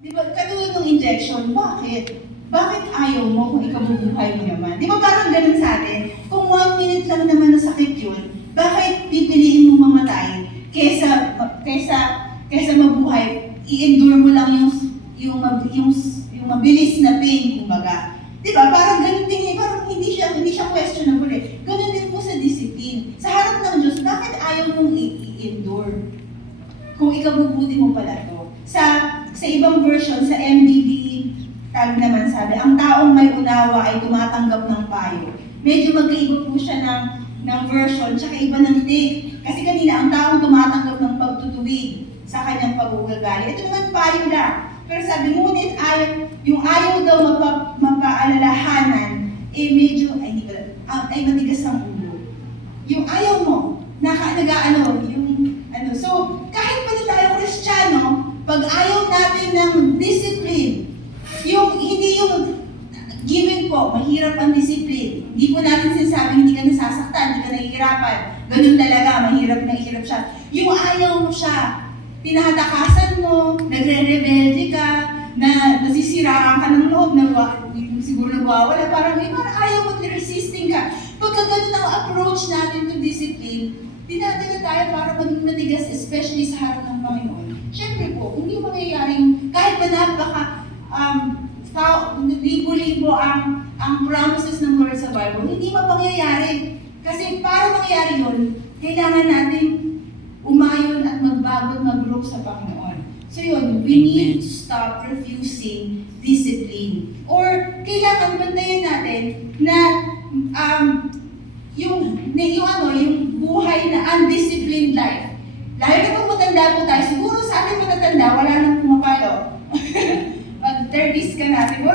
Di ba, katulad ng injection, bakit? Bakit ayaw mo kung ikaw bubuhay mo naman? Di ba parang ganun sa atin? Kung 1 minute lang naman na sakit yun, bakit pipiliin mo mamatay kesa mabuhay, i-endure mo lang yung mabilis na pain, kumbaga. Di ba? Parang ganun din, parang hindi siya questionable eh. Ganun din po sa discipline. Sa harap ng Diyos, bakit ayaw mong i-endure? Kung ikabubuti mo pala to. Sa ibang version, sa MBB, tag naman sabi, ang taong may unawa ay tumatanggap ng payo. Medyo magkaiba po siya ng version, tsaka iba ng take. Kasi kanina, ang taong tumatanggap ng pagtutuwid sa kanyang pag-uugali. Ito naman payo lang. Pero sabi, ngunit yung ayaw daw mapaalalahanan, medyo, ay matigas ang ulo. Yung ayaw mo, so, kahit pa na tayo Kristiyano, pag ayaw natin ng discipline, hindi yung giving po, mahirap ang discipline. Hindi po natin sinasabi, hindi ka nasasaktan, hindi ka nahihirapan. Ganun talaga, mahirap siya. Yung ayaw mo siya, tinatakasan mo, nagre-rebelde ka, na nasisiraan ka ng loob, siguro nagwawala, parang ayaw mo, resisting ka. Pagka ganun ang approach natin to discipline, dinadala tayo para maging matigas, especially sa harap ng Panginoon. Siyempre po, hindi mangyayaring, kahit ba libo-libo ang promises ng Lord sa Bible, hindi mapangyayari. Kasi para mangyari yun, kailangan natin umayon at magbago at mag-grow sa Panginoon. So yun, we need to stop refusing discipline. Or kailangan bantayan natin na yung buhay na undisciplined life. Lalo na kung matanda po tayo, siguro sa ating matatanda, wala nang pumapalo. Pag 30s ka na, siguro